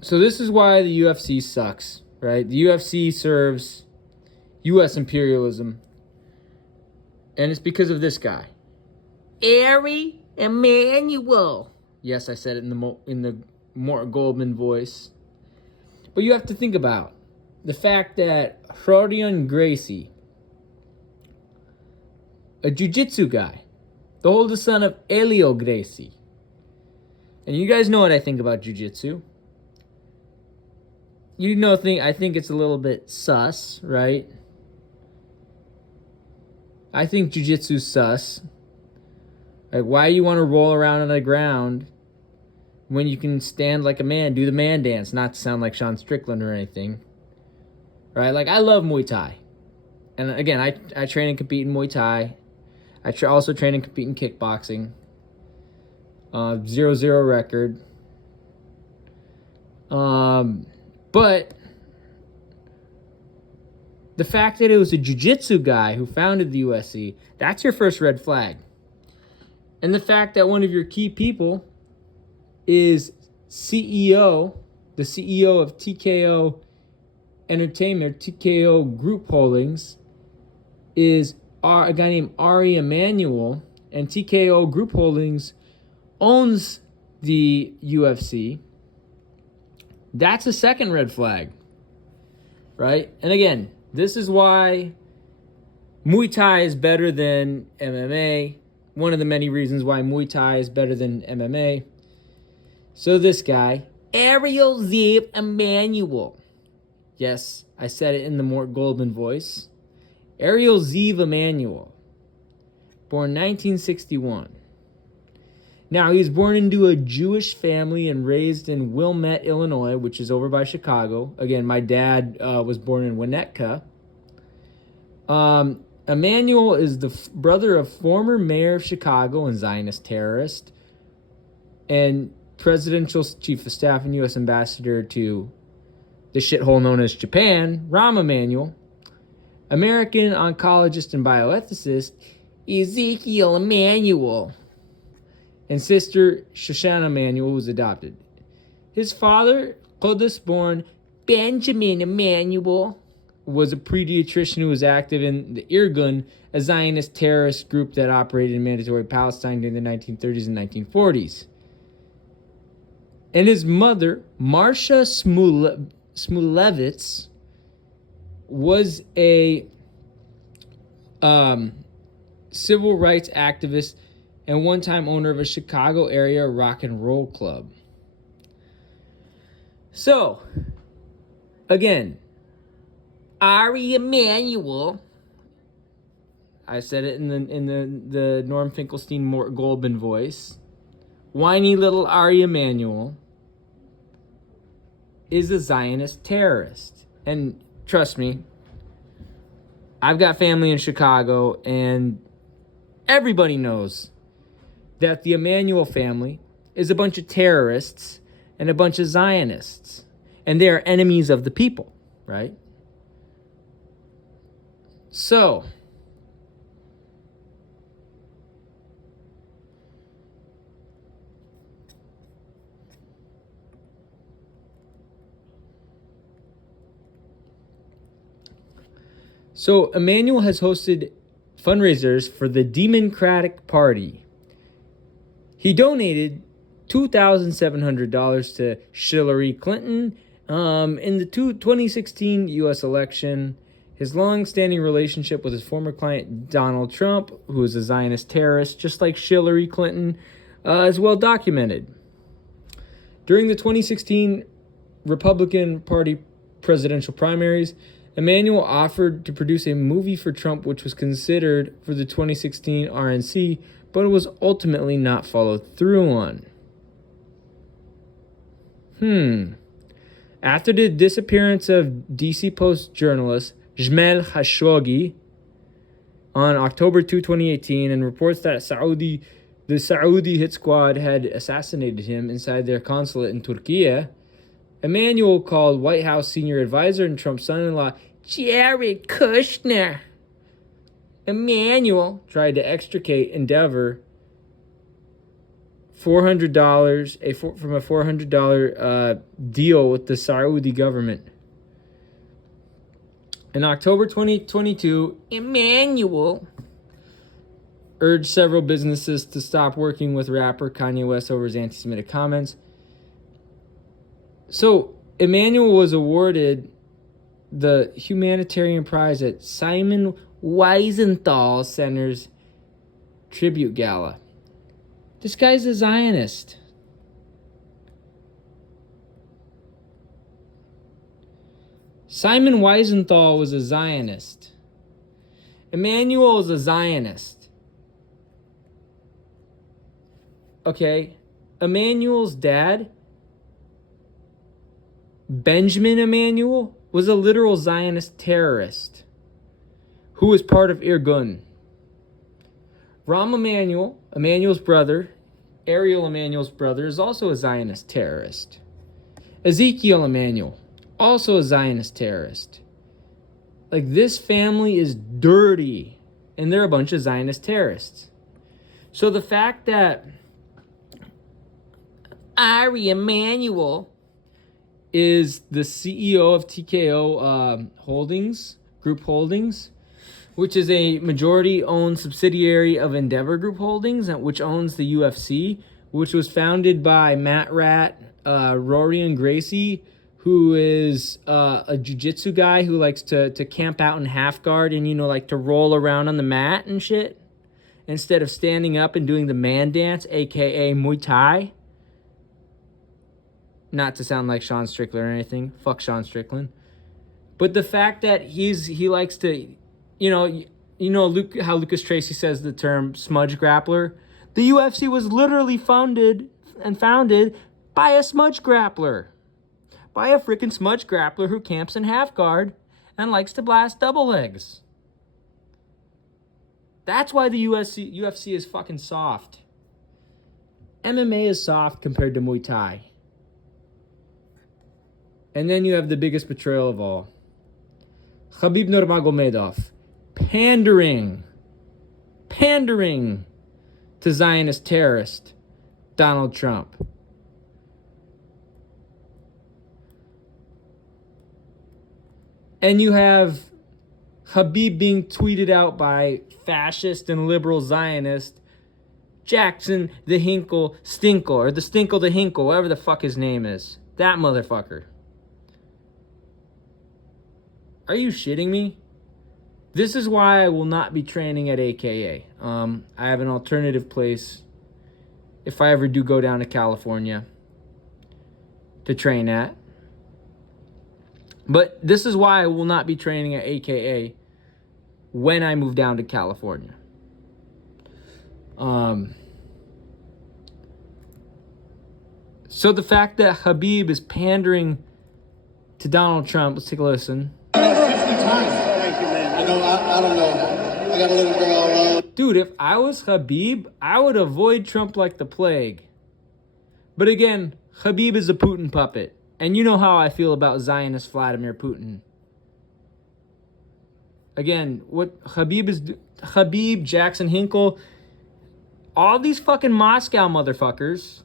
So this is why the UFC sucks, right? The UFC serves US imperialism. And it's because of this guy. Ari Emanuel. Yes, I said it in the Mort Goldman voice. But you have to think about the fact that Florian Gracie, a jiu-jitsu guy, the oldest son of Elio Gracie. And you guys know what I think about jiu-jitsu. I think it's a little bit sus, right? I think jiu-jitsu's sus. Like, why you want to roll around on the ground when you can stand like a man, do the man dance, not to sound like Sean Strickland or anything. Right? Like, I love Muay Thai. And again, I train and compete in Muay Thai. I also train and compete in kickboxing. 0-0 record. But the fact that it was a jiu-jitsu guy who founded the USC, that's your first red flag. And the fact that one of your key people is the CEO of TKO Entertainment, TKO Group Holdings, is a guy named Ari Emanuel, and TKO Group Holdings owns the UFC. That's a second red flag, right? And again, this is why Muay Thai is better than MMA. One of the many reasons why Muay Thai is better than MMA. So this guy, Ariel Zeev Emanuel. Yes, I said it in the Mort Goldman voice. Ariel Zeev Emanuel. Born 1961. Now, he was born into a Jewish family and raised in Wilmette, Illinois, which is over by Chicago. Again, my dad was born in Winnetka. Emanuel is the brother of former mayor of Chicago and Zionist terrorist and presidential chief of staff and U.S. ambassador to the shithole known as Japan, Rahm Emanuel. American oncologist and bioethicist Ezekiel Emanuel. And sister Shoshana Emanuel was adopted. His father, Qudus-born Benjamin Emanuel, was a pediatrician who was active in the Irgun, a Zionist terrorist group that operated in mandatory Palestine during the 1930s and 1940s. And his mother, Marcia Smulevitz, was a civil rights activist and one-time owner of a Chicago area rock and roll club. So, again, Ari Emanuel, I said it in the Norm Finkelstein Mort Goldman voice, whiny little Ari Emanuel is a Zionist terrorist. And trust me, I've got family in Chicago, and everybody knows that the Emanuel family is a bunch of terrorists and a bunch of Zionists. And they are enemies of the people, right? So, Emanuel has hosted fundraisers for the Democratic Party. He donated $2,700 to Hillary Clinton in the 2016 U.S. election. His long-standing relationship with his former client, Donald Trump, who is a Zionist terrorist, just like Hillary Clinton, is well documented. During the 2016 Republican Party presidential primaries, Emanuel offered to produce a movie for Trump, which was considered for the 2016 RNC, but it was ultimately not followed through on. After the disappearance of DC Post journalist Jamel Khashoggi on October 2, 2018, and reports that the Saudi hit squad had assassinated him inside their consulate in Turkey, Emanuel called White House senior advisor and Trump's son-in-law Jared Kushner. Emanuel tried to extricate Endeavor $400 from a $400 deal with the Saudi government. In October 2022, Emmanuel urged several businesses to stop working with rapper Kanye West over his anti-Semitic comments. So Emmanuel was awarded the humanitarian prize at Simon Wiesenthal Center's tribute gala. This guy's a Zionist. Simon Wiesenthal was a Zionist. Emmanuel is a Zionist. Okay? Emmanuel's dad, Benjamin Emmanuel, was a literal Zionist terrorist who was part of Irgun. Rahm Emanuel, Emmanuel's brother, Ariel Emanuel's brother, is also a Zionist terrorist. Ezekiel Emanuel, also a Zionist terrorist. Like, this family is dirty, and they're a bunch of Zionist terrorists. So the fact that Ari Emanuel is the CEO of TKO Group Holdings, which is a majority-owned subsidiary of Endeavor Group Holdings, which owns the UFC, which was founded by Matt Rat, Rory and Gracie, who is a jiu-jitsu guy who likes to camp out in half guard and, like to roll around on the mat and shit instead of standing up and doing the man dance, a.k.a. Muay Thai. Not to sound like Sean Strickland or anything. Fuck Sean Strickland. But the fact that he likes to, Luke, how Lucas Tracy says the term smudge grappler. The UFC was literally founded by a smudge grappler. By a freaking smudge grappler who camps in half guard and likes to blast double legs. That's why the UFC is fucking soft. MMA is soft compared to Muay Thai. And then you have the biggest betrayal of all. Khabib Nurmagomedov pandering to Zionist terrorist Donald Trump. And you have Khabib being tweeted out by fascist and liberal Zionist Jackson the Hinkle Stinkle, or the Stinkle the Hinkle, whatever the fuck his name is. That motherfucker. Are you shitting me? This is why I will not be training at AKA. I have an alternative place if I ever do go down to California to train at. But this is why I will not be training at AKA when I move down to California. So the fact that Khabib is pandering to Donald Trump, let's take a listen. 50 times. Thank you, man. I don't know. I got a little girl. Dude, if I was Khabib, I would avoid Trump like the plague. But again, Khabib is a Putin puppet. And you know how I feel about Zionist Vladimir Putin. Again, what Khabib, Jackson Hinkle, all these fucking Moscow motherfuckers,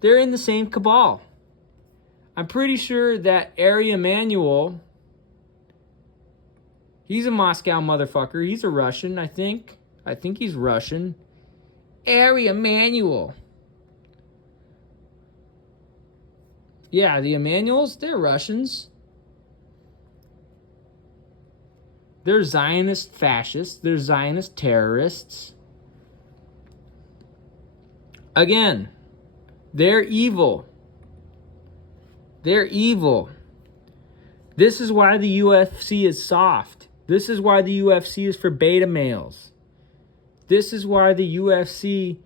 they're in the same cabal. I'm pretty sure that Ari Emanuel, he's a Moscow motherfucker. He's a Russian, I think. I think he's Russian. Ari Emanuel. Yeah, the Emanuels, they're Russians. They're Zionist fascists. They're Zionist terrorists. Again, they're evil. They're evil. This is why the UFC is soft. This is why the UFC is for beta males. This is why the UFC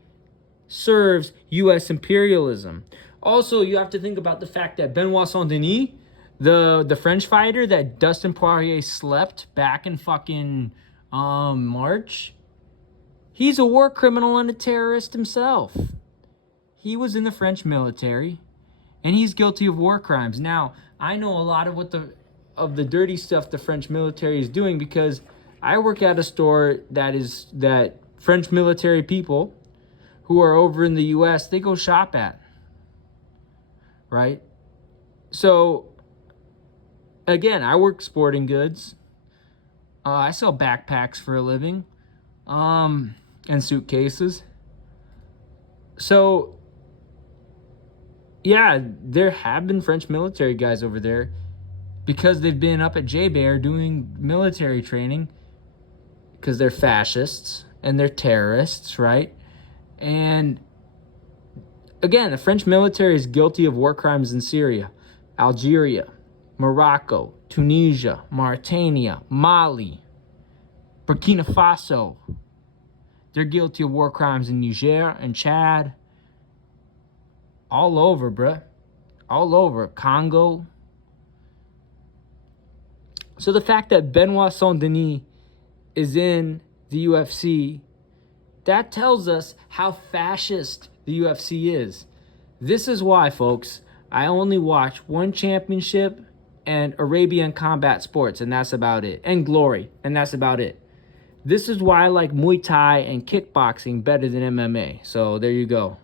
serves U.S. imperialism. Also, you have to think about the fact that Benoit Saint-Denis, the French fighter that Dustin Poirier slept back in fucking March, he's a war criminal and a terrorist himself. He was in the French military, and he's guilty of war crimes. Now, I know a lot of the dirty stuff the French military is doing because I work at a store that French military people who are over in the US, they go shop at. Right? So, again, I work sporting goods. I sell backpacks for a living, and suitcases. So, yeah, there have been French military guys over there because they've been up at J-Bear doing military training because they're fascists and they're terrorists, right? And again, the French military is guilty of war crimes in Syria, Algeria, Morocco, Tunisia, Mauritania, Mali, Burkina Faso. They're guilty of war crimes in Niger and Chad. All over, bruh. All over. Congo. So the fact that Benoit Saint-Denis is in the UFC, that tells us how fascist the UFC is. This is why, folks, I only watch one championship and Arabian combat sports, and that's about it. And Glory, and that's about it. This is why I like Muay Thai and kickboxing better than MMA. So there you go.